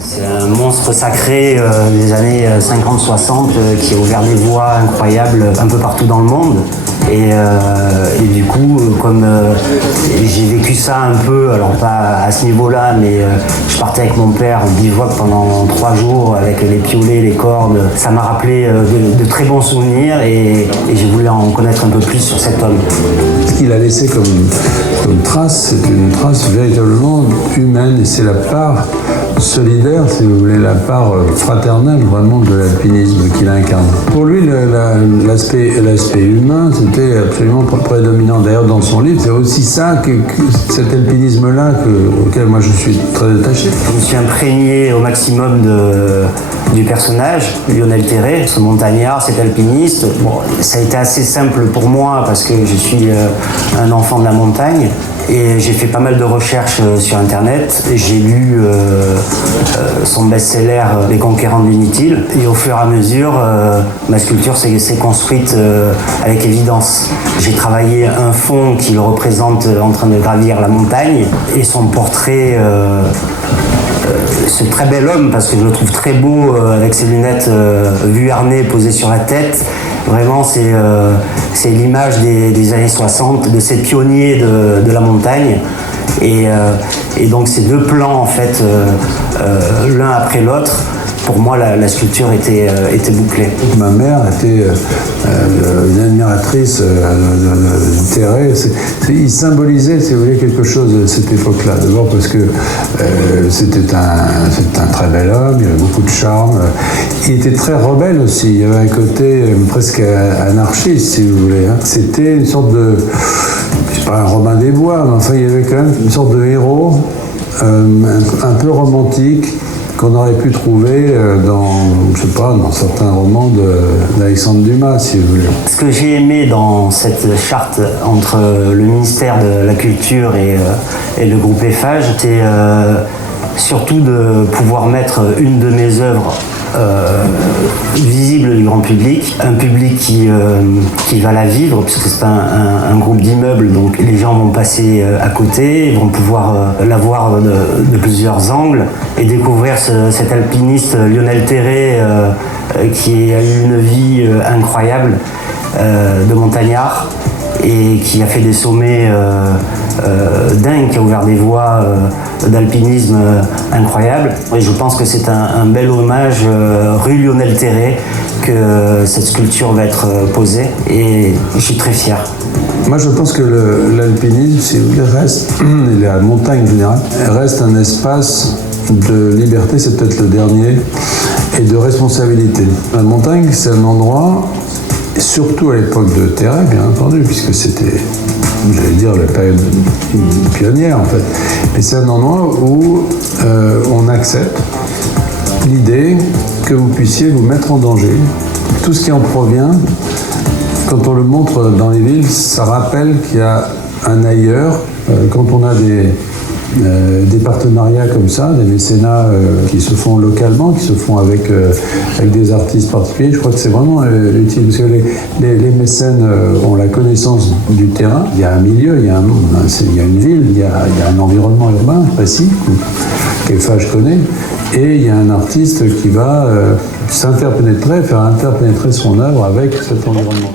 C'est un monstre sacré des années 50-60 qui a ouvert des voies incroyables un peu partout dans le monde. Et du coup, comme j'ai vécu ça un peu, alors pas à ce niveau-là, mais je partais avec mon père en bivouac pendant 3 jours avec les piolets, les cordes. Ça m'a rappelé de très bons souvenirs et j'ai voulu en connaître un peu plus sur cet homme. Ce qu'il a laissé comme trace, c'est une trace véritablement humaine et c'est la part solidaire, si vous voulez, la part fraternelle vraiment de l'alpinisme qu'il incarne. Pour lui, l'aspect humain, c'était absolument prédominant. D'ailleurs, dans son livre, c'est aussi ça, cet alpinisme-là auquel moi je suis très attaché. Je me suis imprégné au maximum du personnage, Lionel Terré, ce montagnard, cet alpiniste. Bon, ça a été assez simple pour moi parce que je suis un enfant de la montagne. Et j'ai fait pas mal de recherches sur internet. J'ai lu son best-seller Les Conquérants de l'inutile. Et au fur et à mesure, ma sculpture s'est construite avec évidence. J'ai travaillé un fond qui le représente en train de gravir la montagne. Et son portrait, ce très bel homme, parce que je le trouve très beau avec ses lunettes vuarnées posées sur la tête. Vraiment, c'est l'image des années 60, de ces pionniers de la montagne. Et donc ces deux plans, en fait, l'un après l'autre, pour moi, la sculpture était bouclée. Ma mère était une admiratrice de Terré. Il symbolisait, si vous voulez, quelque chose de cette époque-là. D'abord parce que c'était un très bel homme, il avait beaucoup de charme. Il était très rebelle aussi. Il y avait un côté presque anarchiste, si vous voulez. C'était une sorte de... C'est pas un Robin des Bois, mais enfin, il y avait quand même une sorte de héros un peu romantique, qu'on aurait pu trouver dans certains romans d'Alexandre Dumas, si vous voulez. Ce que j'ai aimé dans cette charte entre le ministère de la Culture et le groupe Eiffage, c'est surtout de pouvoir mettre une de mes œuvres visible du grand public, un public qui va la vivre, puisque c'est un groupe d'immeubles, donc les gens vont passer à côté, vont pouvoir la voir de plusieurs angles et découvrir cet alpiniste Lionel Terré qui a eu une vie incroyable de montagnard et qui a fait des sommets dingues, qui a ouvert des voies d'alpinisme incroyables. Et je pense que c'est un bel hommage rue Lionel Terré que cette sculpture va être posée et je suis très fier. Moi, je pense que l'alpinisme, si vous voulez, reste, et la montagne en général, reste un espace de liberté, c'est peut-être le dernier, et de responsabilité. La montagne, c'est un endroit, surtout à l'époque de Terré, bien entendu, puisque c'était, j'allais dire, la période pionnière, en fait. Mais c'est un endroit où on accepte l'idée que vous puissiez vous mettre en danger. Tout ce qui en provient, quand on le montre dans les villes, ça rappelle qu'il y a un ailleurs. Quand on a des partenariats comme ça, des mécénats qui se font localement, qui se font avec des artistes particuliers, je crois que c'est vraiment utile, parce que les mécènes ont la connaissance du terrain. Il y a un milieu, il y a une ville, il y a un environnement urbain précis, qu'Eiffage connaît, et il y a un artiste qui va s'interpénétrer, faire interpénétrer son œuvre avec cet environnement.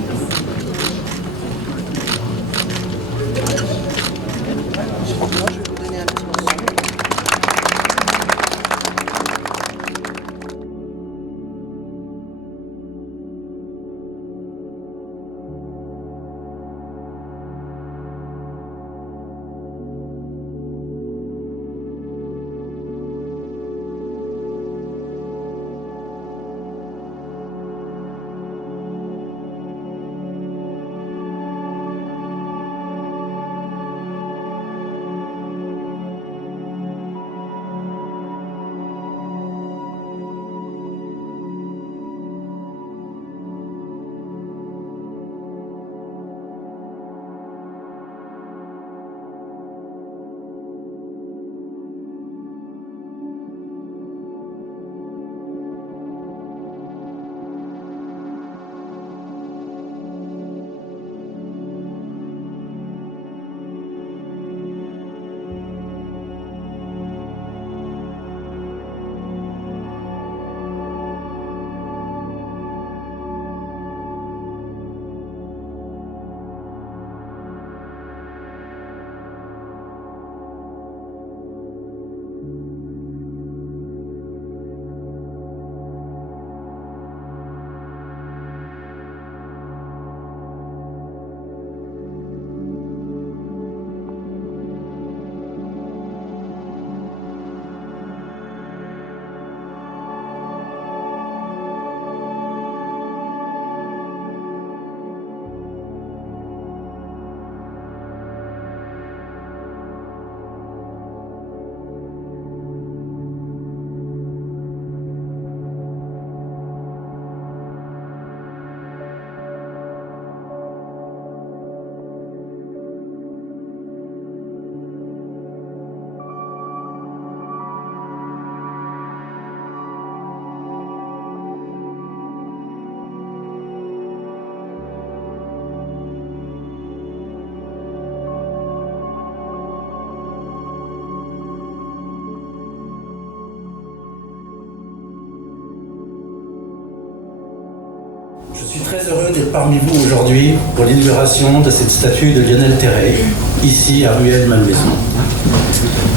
d'être parmi vous aujourd'hui pour l'inauguration de cette statue de Lionel Terray, ici à Rueil-Malmaison.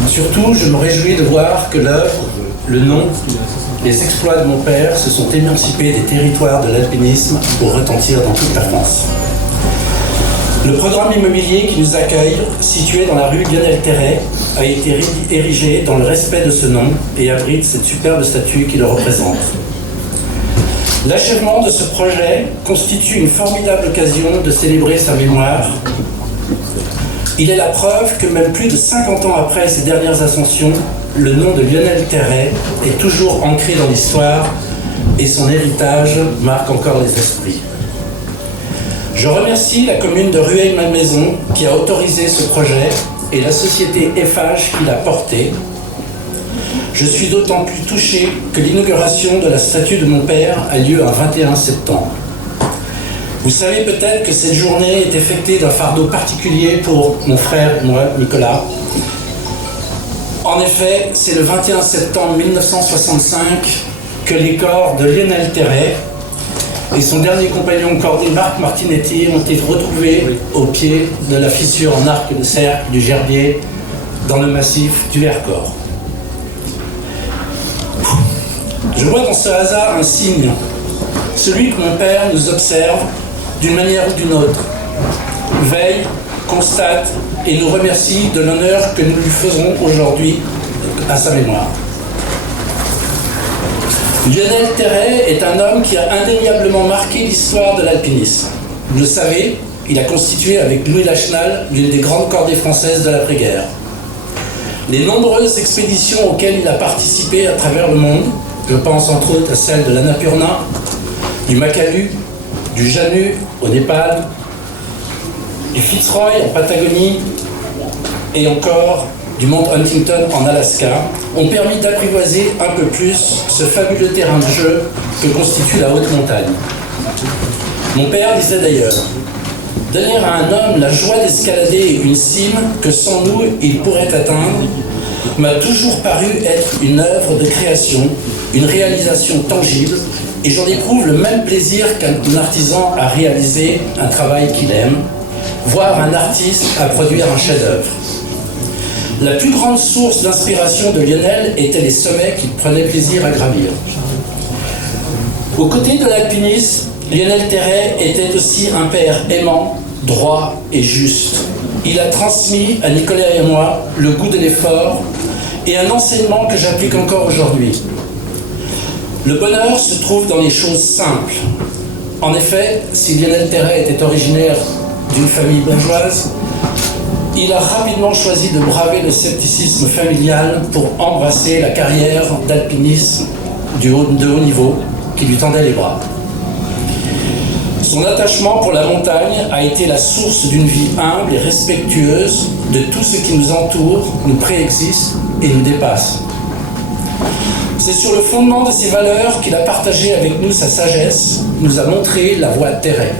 Surtout, je me réjouis de voir que l'œuvre, le nom, les exploits de mon père se sont émancipés des territoires de l'alpinisme pour retentir dans toute la France. Le programme immobilier qui nous accueille, situé dans la rue Lionel Terray, a été érigé dans le respect de ce nom et abrite cette superbe statue qui le représente. L'achèvement de ce projet constitue une formidable occasion de célébrer sa mémoire. Il est la preuve que même plus de 50 ans après ses dernières ascensions, le nom de Lionel Terray est toujours ancré dans l'histoire et son héritage marque encore les esprits. Je remercie la commune de Rueil-Malmaison qui a autorisé ce projet et la société Eiffage qui l'a porté. Je suis d'autant plus touché que l'inauguration de la statue de mon père a lieu un 21 septembre. Vous savez peut-être que cette journée est effectuée d'un fardeau particulier pour mon frère et moi, Nicolas. En effet, c'est le 21 septembre 1965 que les corps de Lionel Terray et son dernier compagnon cordé Marc Martinetti ont été retrouvés au pied de la fissure en arc de cercle du Gerbier dans le massif du Vercors. Je vois dans ce hasard un signe, celui que mon père nous observe d'une manière ou d'une autre, veille, constate et nous remercie de l'honneur que nous lui faisons aujourd'hui à sa mémoire. Lionel Terray est un homme qui a indéniablement marqué l'histoire de l'alpinisme. Vous le savez, il a constitué avec Louis Lachenal l'une des grandes cordées françaises de l'après-guerre. Les nombreuses expéditions auxquelles il a participé à travers le monde, je pense entre autres à celle de l'Annapurna, du Makalu, du Janu au Népal, du Fitzroy en Patagonie et encore du Mont Huntington en Alaska, ont permis d'apprivoiser un peu plus ce fabuleux terrain de jeu que constitue la haute montagne. Mon père disait d'ailleurs « Donner à un homme la joie d'escalader une cime que sans nous il pourrait atteindre m'a toujours paru être une œuvre de création, une réalisation tangible, et j'en éprouve le même plaisir qu'un artisan à réaliser un travail qu'il aime, voire un artiste à produire un chef-d'œuvre. La plus grande source d'inspiration de Lionel était les sommets qu'il prenait plaisir à gravir. Aux côtés de l'alpinisme, Lionel Terray était aussi un père aimant, droit et juste. Il a transmis à Nicolas et moi le goût de l'effort et un enseignement que j'applique encore aujourd'hui. Le bonheur se trouve dans les choses simples. En effet, si Lionel Terray était originaire d'une famille bourgeoise, il a rapidement choisi de braver le scepticisme familial pour embrasser la carrière d'alpinisme de haut niveau qui lui tendait les bras. Son attachement pour la montagne a été la source d'une vie humble et respectueuse de tout ce qui nous entoure, nous préexiste et nous dépasse. C'est sur le fondement de ces valeurs qu'il a partagé avec nous sa sagesse, nous a montré la voie Terray.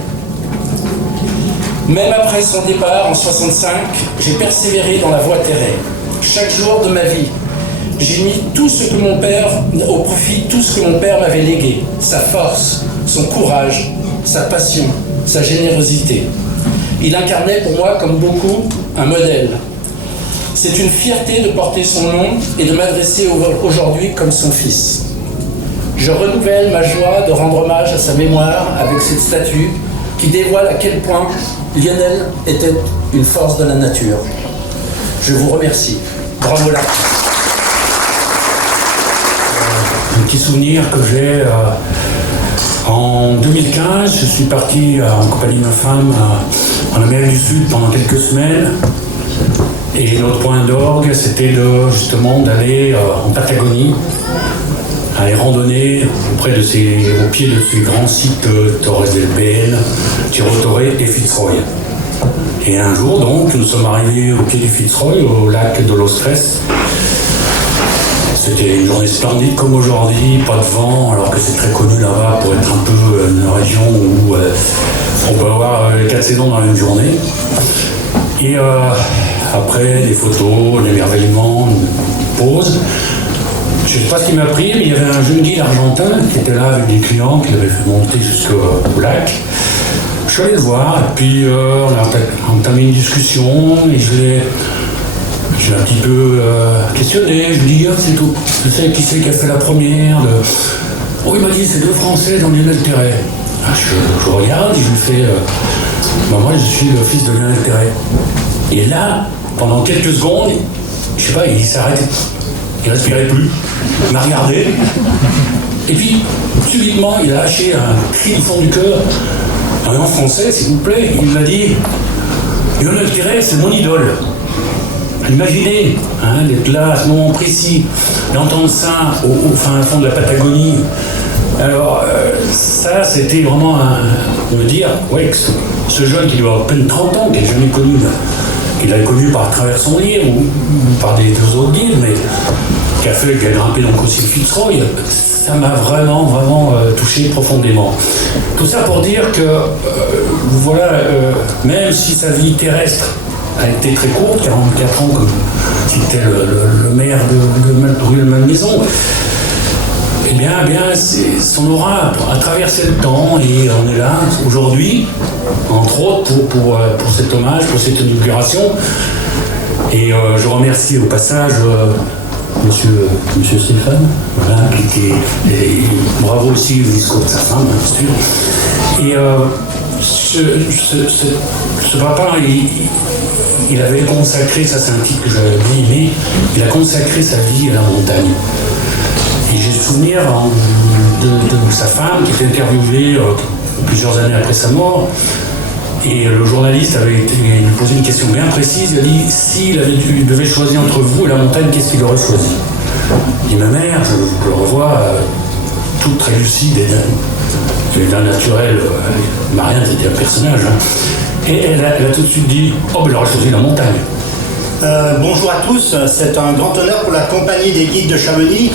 Même après son départ en 65, j'ai persévéré dans la voie Terray. Chaque jour de ma vie, j'ai mis tout ce que mon père, au profit tout ce que mon père m'avait légué, sa force, son courage, sa passion, sa générosité. Il incarnait pour moi, comme beaucoup, un modèle. C'est une fierté de porter son nom et de m'adresser aujourd'hui comme son fils. Je renouvelle ma joie de rendre hommage à sa mémoire avec cette statue qui dévoile à quel point Lionel était une force de la nature. Je vous remercie. Bravo là. Un petit souvenir que j'ai en 2015, je suis parti en compagnie de ma femme en Amérique du Sud pendant quelques semaines. Et notre point d'orgue, c'était justement d'aller en Patagonie, aller randonner au pied de ces grands sites Torres del Paine, Cerro Torre et Fitzroy. Et un jour, donc, nous sommes arrivés au pied du Fitzroy, au lac de Los Tres. C'était une journée splendide comme aujourd'hui, pas de vent, alors que c'est très connu là-bas pour être un peu une région où on peut avoir les 4 saisons dans la même journée. Et après, des photos, l'émerveillement, une pause. Je ne sais pas ce qui m'a pris, mais il y avait un jeune guide argentin qui était là avec des clients qui l'avaient fait monter jusqu'au lac. Je suis allé le voir, et puis on a entamé une discussion, et je l'ai un petit peu questionné. Je lui ai dit, ah, c'est tout. Je sais qui c'est qui a fait la première. Oh, il m'a dit, c'est 2 Français dans Lionel Terray. Ah, je regarde, et je lui fais, moi je suis le fils de Lionel Terray. Et là, pendant quelques secondes, je sais pas, il s'est arrêté. Il respirait plus. Il m'a regardé. Et puis, subitement, il a lâché un cri du fond du cœur. En français, s'il vous plaît, il m'a dit Lionel Terray, c'est mon idole. Imaginez d'être là à ce moment précis, d'entendre ça au fin fond de la Patagonie. Alors, ça, c'était vraiment on veut dire, ouais, que ce jeune qui doit avoir à peine 30 ans, qui n'a jamais connu, qu'il avait connu par travers son livre ou par des autres guides, mais qui a grimpé donc aussi le Fitzroy, ça m'a vraiment, vraiment touché profondément. Tout ça pour dire que, même si sa vie terrestre a été très courte, 44 ans, comme c'était le maire de Rueil-Malmaison, eh bien, son aura a traversé le temps et on est là aujourd'hui, entre autres pour cet hommage, pour cette inauguration. Et je remercie au passage Monsieur Stéphane, voilà, et bravo aussi au discours de sa femme, bien sûr. Et ce papa, il avait consacré, ça c'est un titre que j'avais bien aimé, il a consacré sa vie à la montagne. Et j'ai le souvenir de sa femme qui était interviewée plusieurs années après sa mort. Et le journaliste lui posé une question bien précise. Il a dit, s'il devait choisir entre vous et la montagne, qu'est-ce qu'il aurait choisi? Et ma mère, je le revois, toute très lucide et d'un naturel. Marianne, c'était un personnage. Et elle a tout de suite dit, oh, ben, elle aurait choisi la montagne. Bonjour à tous, c'est un grand honneur pour la compagnie des guides de Chamonix,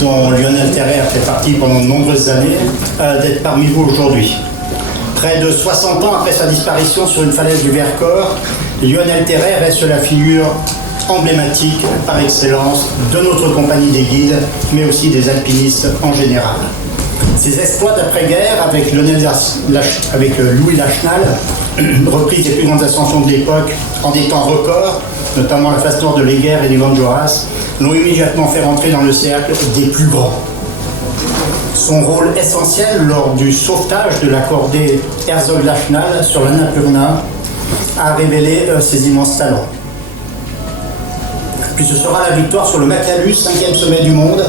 dont Lionel Terray a fait partie pendant de nombreuses années, d'être parmi vous aujourd'hui. Près de 60 ans après sa disparition sur une falaise du Vercors, Lionel Terray reste la figure emblématique par excellence de notre compagnie des guides, mais aussi des alpinistes en général. Ses exploits d'après-guerre avec Louis Lachenal, reprise des plus grandes ascensions de l'époque en des temps records, notamment la face nord de l'Eguerre et du Grand Joras, l'ont immédiatement fait rentrer dans le cercle des plus grands. Son rôle essentiel lors du sauvetage de la cordée Herzog-Lachenal sur l'Annapurna a révélé ses immenses talents. Puis ce sera la victoire sur le Macalus, 5e sommet du monde.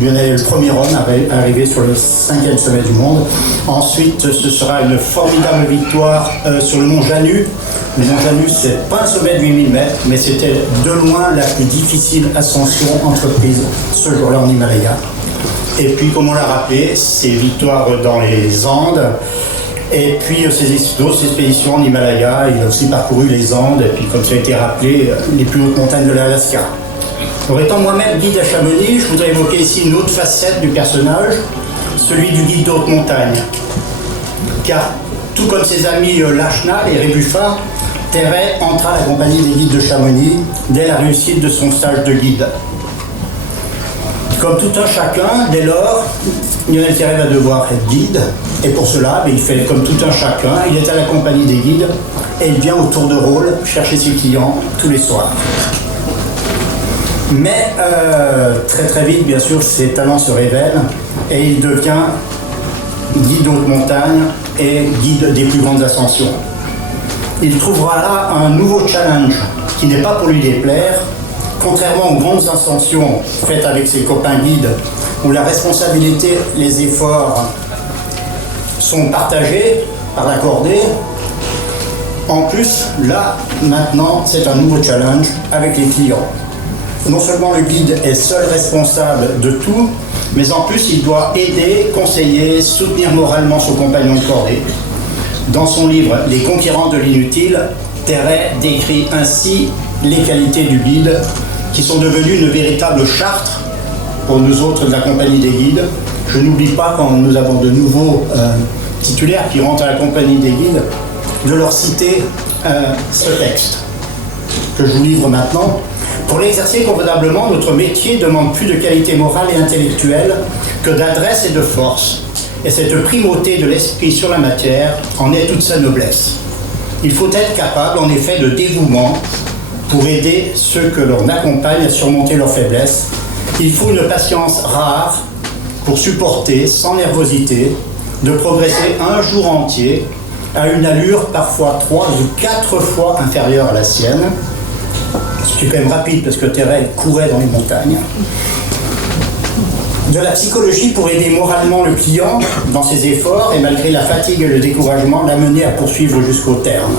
Lionel est le premier homme à arriver sur le 5e sommet du monde. Ensuite, ce sera une formidable victoire sur le mont Janus. Le mont Janus, c'est pas un sommet de 8000 mètres, mais c'était de loin la plus difficile ascension entreprise ce jour-là en Himalaya. Et puis, comme on l'a rappelé, ses victoires dans les Andes, et puis ses expéditions en Himalaya. Il a aussi parcouru les Andes, et puis, comme ça a été rappelé, les plus hautes montagnes de l'Alaska. Alors, étant moi-même guide à Chamonix, je voudrais évoquer ici une autre facette du personnage, celui du guide de haute montagne. Car, tout comme ses amis Lachenal et Rébuffat, Terray entra à la compagnie des guides de Chamonix dès la réussite de son stage de guide. Comme tout un chacun, dès lors, Lionel Terray va devoir être guide, et pour cela, il fait comme tout un chacun, il est à la compagnie des guides, et il vient au tour de rôle chercher ses clients tous les soirs. Mais très très vite, bien sûr, ses talents se révèlent, et il devient guide de haute montagne et guide des plus grandes ascensions. Il trouvera là un nouveau challenge qui n'est pas pour lui déplaire. Contrairement aux grandes ascensions faites avec ses copains guides, où la responsabilité, les efforts sont partagés par la cordée, en plus, là, maintenant, c'est un nouveau challenge avec les clients. Non seulement le guide est seul responsable de tout, mais en plus, il doit aider, conseiller, soutenir moralement son compagnon de cordée. Dans son livre « Les conquérants de l'inutile », Terray décrit ainsi les qualités du guide, qui sont devenues une véritable charte pour nous autres de la compagnie des guides. Je n'oublie pas, quand nous avons de nouveaux titulaires qui rentrent à la compagnie des guides, de leur citer ce texte que je vous livre maintenant. Pour l'exercer convenablement, notre métier demande plus de qualité morale et intellectuelle que d'adresse et de force. Et cette primauté de l'esprit sur la matière en est toute sa noblesse. Il faut être capable, en effet, de dévouement pour aider ceux que l'on accompagne à surmonter leurs faiblesses. Il faut une patience rare pour supporter, sans nervosité, de progresser un jour entier à une allure parfois 3 ou 4 fois inférieure à la sienne, ce qui est quand même rapide parce que Thérèse courait dans les montagnes. De la psychologie pour aider moralement le client dans ses efforts et malgré la fatigue et le découragement, l'amener à poursuivre jusqu'au terme.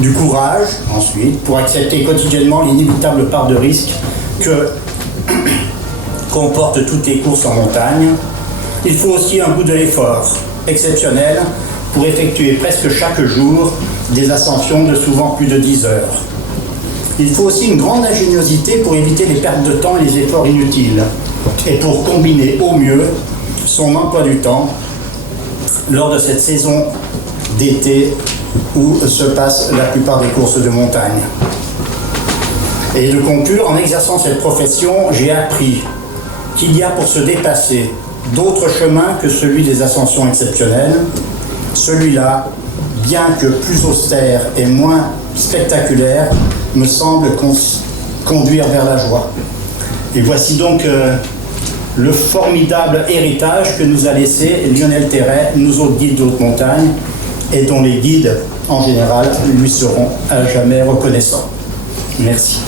Du courage, ensuite, pour accepter quotidiennement l'inévitable part de risque que comportent toutes les courses en montagne. Il faut aussi un goût de l'effort exceptionnel pour effectuer presque chaque jour des ascensions de souvent plus de 10 heures. Il faut aussi une grande ingéniosité pour éviter les pertes de temps et les efforts inutiles et pour combiner au mieux son emploi du temps lors de cette saison d'été où se passent la plupart des courses de montagne. Et de conclure, en exerçant cette profession, j'ai appris qu'il y a pour se dépasser d'autres chemins que celui des ascensions exceptionnelles. Celui-là, bien que plus austère et moins spectaculaire, me semble conduire vers la joie. Et voici donc le formidable héritage que nous a laissé Lionel Terray, nous autres guides de haute montagne, et dont les guides, en général, lui seront à jamais reconnaissants. Merci.